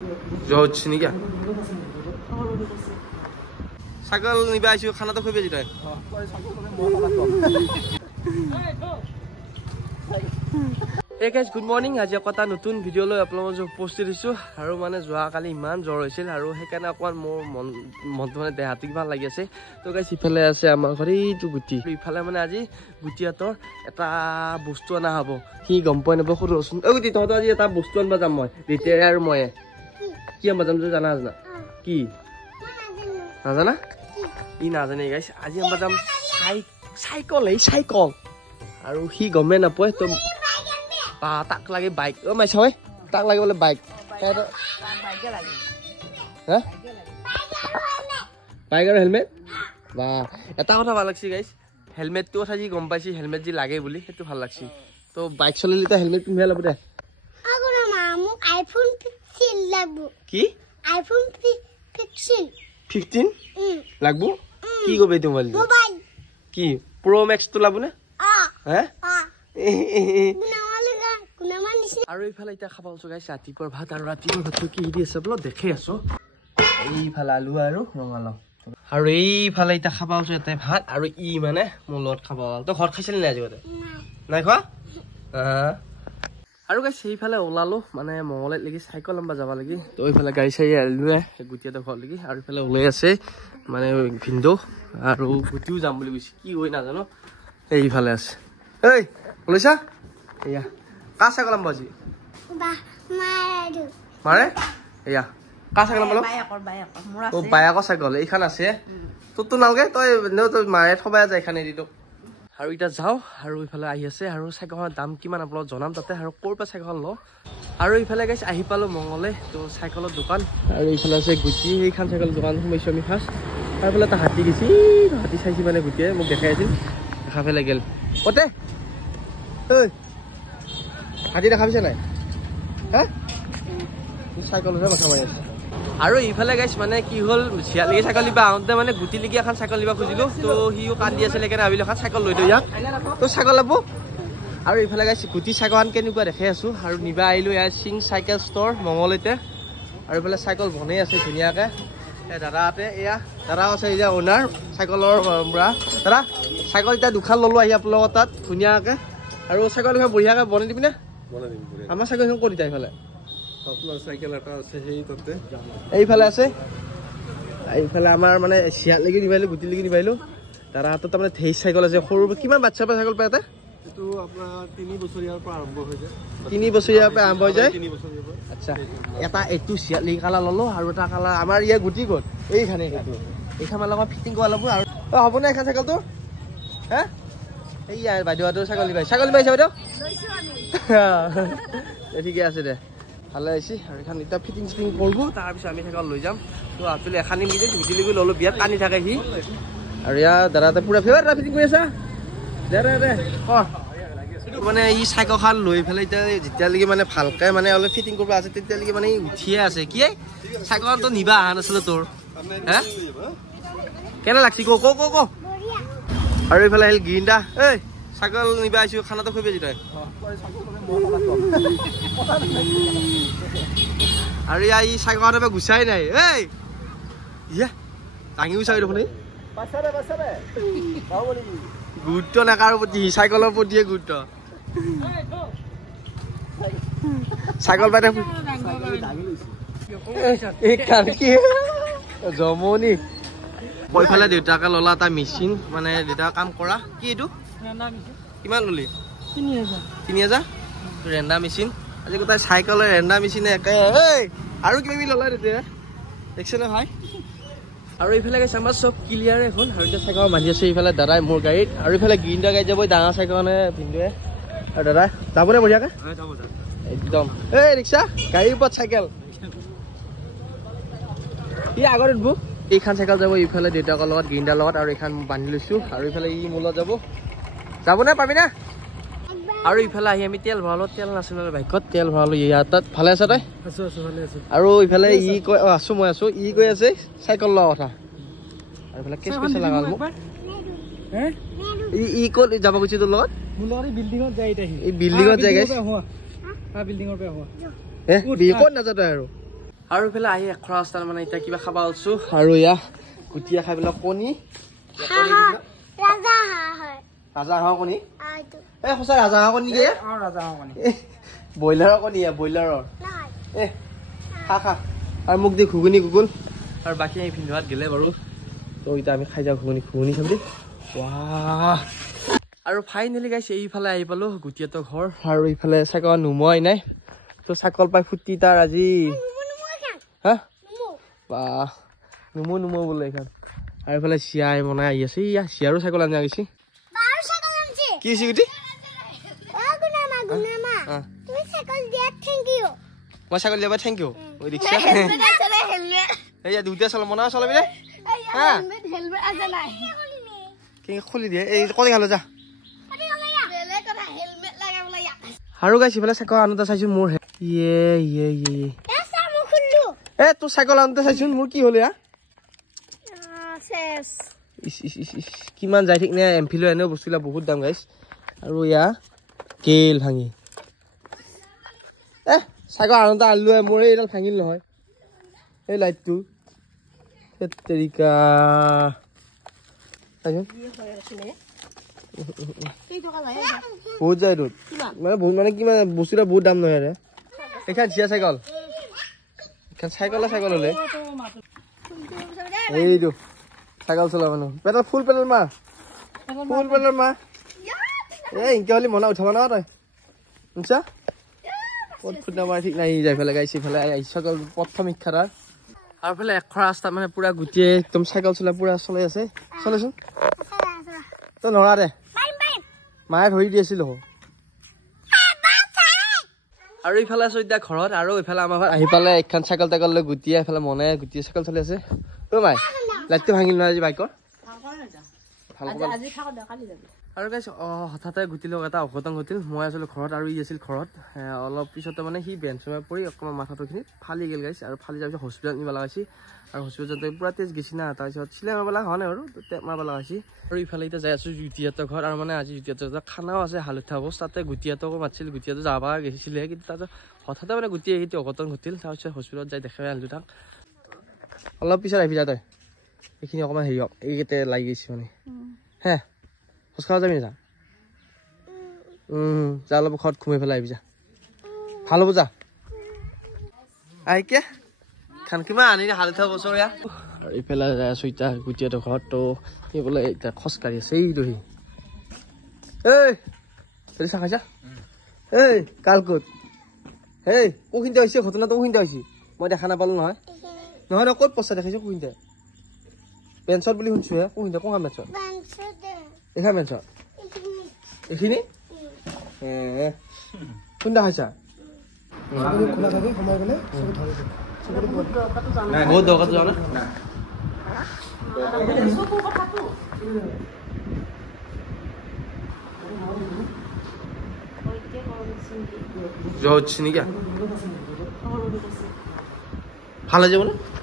जो नहीं क्या साइकल निबा आइसु खाना तो खुबे जिताय Hey guys, good morning. আজি কটা নতুন ভিডিও লৈ আপোনালোকক পোষ্ট দিছো আৰু মানে যোৱা কালি ইমান জ্বৰ হৈছিল আৰু হেকানে অকমান মোৰ মন মানে দেহাটো কিমান লাগি আছে তো গাইস ইফালে আছে আমাৰ ঘৰিটো গুটি ইফালে মানে আজি গুটিয়াতৰ এটা বস্তু আনা হ'ব কি গম পাই নব খুৰচোন ও গুটি তহঁত আজি এটা বস্তু আনবা যাম মই ৰিতে আৰু মই কি আনবা যাম জানা না কি নাজানা ই নাজানে গাইস আজি আনবা যাম সাইকেল আৰু হি গমে নাপায় তো tak lagi baik. Oh, mas hoy. Tak lagi boleh baik. Kayak baik lagi. Hah? Baik আৰু helmet? Wah, এটা কথা ভাল লাগছি গাইস। হেলমেট তো সাজি গম পাইছি হেলমেট জি লাগে বুলি হেতু ভাল লাগছি। তো বাইক চলিলে তা হেলমেট পিনবা লাগব দে। আগনা মামু আইফোন 15 লাগব। কি? আইফোন 15 লাগব? কি গবে তোমাল? মোবাইল। কি? প্রো ম্যাক্স তো লাগব না? হ্যাঁ? আৰু ইফালে এটা খাব আছো গাইস ৰাতিপুৱাৰ ভাত আৰু ৰাতিপুৱাৰ ভাতটো কি দি আছে বল দেখে আছো এইফালে আলু আৰু ৰঙালাও আৰু এইফালে এটা খাব আছো এটা ভাত আৰু ই মানে মলত খাব তো ঘৰ খাইছিল না আজিতে নাই খোৱা আৰু গাইস এইফালে ওলালো মানে মঙলত লাগি সাইকেল লম্বা যাব লাগি তো এইফালে গাড়ী চাই আলুৱে গুটিয়াতে ঘৰ লাগি আৰু ইফালে ওলাই আছে মানে ভিন্দো আৰু গুটিও যাম বুলি কৈছে কি হৈ নাজানো এইফালে আছে এই ওলাইছা এয়া Kasa kalam baji. Mare? Iya. Kasa kalam balo? Bayakor. Oh bayakor cycle. Ikan ase. Tutu nalge. Toi no to mare thoba jai khane dido. Haru ita jao. Haru ifale ahi ase. Haru cycle dam kiman aplo jonam tate. Haru kor pa cycle lo. Haru ifale guys ahi palo mongole. To cycle dukan. Haru ifale ase guti. Ikan cycle dukan humaisho mi khas. Haru ifale ta hati gisi. Hati saisi mane guti. Muk dekhai asil. Dekha fele gel. Ote. Hey. হাতি দেখা পাইছে নাই হ্যাঁ cycle উঠে মাথা মাৰি আছে আৰু ইফালে গাইস মানে কি হল চিয়ালি সাইকেল লিবা আনতে মানে গুটি লিগি এখন সাইকেল লিবা খুজিলো তো হিও কান্দি আছে লেকে আবিল এখন সাইকেল লৈ দয়া তো সাইকেল লব আৰু ইফালে গাইস গুটি সাইকেলখন কেনেকুৱা দেখে আছো আৰু নিবা আইলো ইয়া সিং সাইকেল ষ্টৰ মঙলতে আৰু ইফালে সাইকেল বনাই আছে ধুনিয়াকে দাদাতে এয়া দাদা আছে ইয়া ওনাৰ সাইকেলৰ বৰা দাদা সাইকেল এটা দুখান ললো আহি আপোনালোকৰ তাত ধুনিয়াকে আৰু সাইকেল দুখান বঢ়িয়াকে বনাই দিবি না আমাৰ সাইকেল কৰি তাই ফালে আপোনাৰ সাইকেল এটা আছে হেই ততে এইফালে আছে এইফালে আমাৰ মানে চিয়া লাগি নিবাইলো গুটি লাগি নিবাইলো তাৰ হাতত মানে 23 সাইকেল আছে সৰু কিমান বাচ্চা পা সাইকেল পায় এটা এটো আপোনাৰ 3 বছৰীয়াৰ পৰা আৰম্ভ হৈ যায় 3 বছৰীয়াৰ পৰা আৰম্ভ হৈ যায় 3 বছৰীয়াৰ পৰা আচ্ছা এটা এটো চিয়া লাগি কালা ললো আৰু এটা কালা আমাৰ ইয়া গুটি গল এইখানে এটো এইখান লগত ফিটিং কৰা লব আৰু হ'ব না এখন সাইকেলটো হে এই ইয়াৰ বাইদেউটো সাইকেল পাইছে বাইদেউ লৈছো আমি ঠিকে আছে দে ভালে আইছি আৰু এখন এটা ফিটিং কৰব তাৰ পিছত আমি সাইকেল লৈ যাম তো আপলি এখানি নিজে গুটি লাগি ললো বিয়াত কানি থাকে হি আৰু ইয়া দাদাতে পুৰা ফেভাৰ ফিটিং কৰি আছা দে মানে ই সাইকেলখন লৈ ফেলে এটা যেতিয়া লাগি মানে ভালকে মানে অলপ ফিটিং কৰিব আছে তেতিয়া লাগি মানে উঠিয়ে আছে কি সাইকেলখন তো নিবা আহা নাছিল তোৰ হে কেনে লাগছি কো আৰু ইফালে হেল গিন্দা এই সাইকেল নিবা আইছো খানা তো খুবে জিতাই আৰু ই সাইকেলখন বা গুছাই নাই এই ইয়া টাঙি উছাই দেখোন পাছাৰে বাবলি গুৰুত্ব নাকাৰ প্ৰতি সাইকেলৰ প্ৰতিয়ে গুৰুত্ব সাইকেল বাইতে এই কান কি জমনি কইফালে দেউতাকে ললা এটা মেচিন মানে দেউতা কাম কৰা কি এটো ৰেন্দা মেচিন কিমান ললি 3000 ৰেন্দা মেচিন আজি কথা সাইকেলৰ ৰেন্দা মেচিন একে এই আৰু কিবা ললা দেতে দেখছনে ভাই আৰু ইফালে গাইছ আমাৰ সব ক্লিয়াৰ এখন আৰু এটা সাইকেল মাঝি আছে ইফালে দাদাই মোৰ গাড়ীত আৰু ইফালে গিন্দা গাড়ী যাব ডাঙৰ সাইকেলনে ভিন্দুৱে আৰু দাদা যাবনে বঢ়িয়াকে যাব একদম এই ৰিক্সা গাড়ীৰ ওপৰত সাইকেল ই আগত উঠব এইখান সাইকেল যাব ইফালে দেউতাকৰ লগত গিন্দাৰ লগত আৰু এইখান বান্ধি লৈছো আৰু ইফালে ই মূলত যাব না পাবি না আৰু ইফালে আহি আমি তেল ভৰালো তেল নাছিল বাইকত তেল ভৰালো ইয়াত ভালে আছে তই আছো ভালে আছো আৰু ইফালে ই কৈ আছো মই আছো ই কৈ আছে সাইকেল লোৱা কথা আৰু ইফালে কেছ পইচা লাগাল মোক হে ই ক'ত যাব গৈছে তোৰ লগত মোৰ লগত বিল্ডিঙত যাই এই বিল্ডিঙত যাই গাইছ বিল্ডিঙৰ পৰা হোৱা হে ক'ত নাযাতে আৰু আৰু ইফালে আহি এশ ৰাস্তাত মানে এতিয়া কিবা খাব আছো আৰু এয়া গুটিয়া খাই পেলাই কণী ৰাজা হাঁহৰ কণী এই সঁচা ৰাজা হাঁহৰ কণী নেকি ব্ৰইলাৰৰ কণী ব্ৰইলাৰৰ খা খা আৰু মোক দি ঘুগুনি গুগুল আৰু বাকী আমি ভিন্ধোৱাত গেলে বাৰু তো এতিয়া আমি খাই যাওঁ ঘুগুনি খাবি আৰু ফাইনেলি গাইছে এইফালে আহি পালো গুটিয়াতৰ ঘৰ আৰু ইফালে চাইকেল নুমুৱাই নাই তো চাইকেল পাই ফুটি তাৰ আজি হা বা নুমু বোলে এইখন আৰু এইফালে চিয়াই বনাই আহি আছে ইয়া চিয়াৰো চাইকেল আনি গৈছে কি হৈছে গুটি মই চাইকেল দিয়াবা থেংক ইউ ৰিক্সা এয়া দুটা চল মনা চলাবি দে কি খুলি দিয়ে এই কণী খালো যা আৰু গাইছ ইফালে চাইকেল আনোতে চাইছো মোৰ তোৰ চাইকেল আনোতে চাইছো মোৰ কি হ'ল এয়া কিমান যাই ঠিক নে এমফিলো এনেও বস্তুবিলাক বহুত দাম গাইছ আৰু এয়া কেল ভাঙি চাইকেল আনোতে আনিলো মোৰ এইডাল ভাঙিল নহয় এই লাইটটো তেৰিকা বহুত যায় তোৰ মানে বহুত মানে কিমান বস্তুটা বহুত দাম নহয় আৰে এইখন চিয়া চাইকেল এইখন চাইকেল হলে এইটো চাইকেল চলা মানুহ পেডাল ফুল পেডাল মাৰ ইনকে হলি মনা উঠাব না তই শুনছা ক'ত ফুটা মাৰ ঠিক নাই যাই পেলাই গাইছে ইফালে চাইকেল প্ৰথম শিক্ষা তাৰ আৰু ফালে এশ ৰাস্তা মানে পুৰা গুটিয়ে একদম চাইকেল চলাই পুৰা চলাই আছে চলেচোন তই নৰা দে মায়ে ধৰি দি আছিল আৰু ইফালে আছো এতিয়া ঘৰত আৰু ইফালে আমাৰ ঘৰত আহি পালে এখন চাইকেল টাইকেল লৈ গুটিয়ে এইফালে মনে গুটিয়ে চাইকেল চলি আছে মাই লাইটটো ভাঙিল নহয় আজি বাইকৰ আৰু গাইছ হঠাতে গুটিল এটা অঘটন ঘটিল মই আছিলো ঘৰত আৰু ই আছিল ঘৰত অলপ পিছতে মানে সি বেঞ্চমে পৰি অকণমান মাথাটোখিনিত ফালি গেল গাইছে আৰু ফালি যোৱাৰ পিছত হস্পিটেলত নিব লগা হৈছে আৰু হস্পিটেলত পুৰা তেজ গেছি না তাৰপিছত চিলাই মাৰিব লগা হোৱা নাই আৰু টেপ মাৰিব লগা হৈছে আৰু ইফালে এতিয়া যাই আছো গুটিয়াতৰ ঘৰত আৰু মানে আজি গুটিয়াতৰ খানাও আছে হালুঠা ভোজ তাতে গুটিয়াতকো মাতিছিল গুটিয়াতো যাব গৈছিলে কিন্তু তাৰপিছত হঠাতে মানে গুটি আহি অঘটন ঘটিল তাৰপিছত হস্পিটেলত যাই দেখাই আনিলো তাক অলপ পিছত আহি যা তই এইখিনি অকণমান হেৰি হওক এইকেইটা লাগি গৈছে মানে হে খোজ খাব যাবি যা যা অলপ ঘৰত ঘুমাই পেলাই আহিবি যা ভাল হ'ব যা আহিকে খান কিমান আনি হালুঠা বছৰীয়া আৰু ইফালে যাই আছো এতিয়া গুটিয়াতৰ ঘৰত তো সি বোলে এতিয়া খোজকাঢ়ি আছে এইটো সি এই চাহ খাইছা এই কালকোট হেই কোখিনতে হৈছে ঘটনাটো কোখিনতে হৈছে মই দেখা নাপালো নহয় নহয় ক'ত পইচা দেখাইছো কোখিনতে পেঞ্চত বুলি শুনছো হে কোখিনতে কোন মেঞ্চত দেখা মেঞ্চত এইখিনি কোনটা খাইছা বহুত দৰকাৰ যোৱা না জ্বৰ হচ্ছে নাকি ভাল হয়ে যাবো না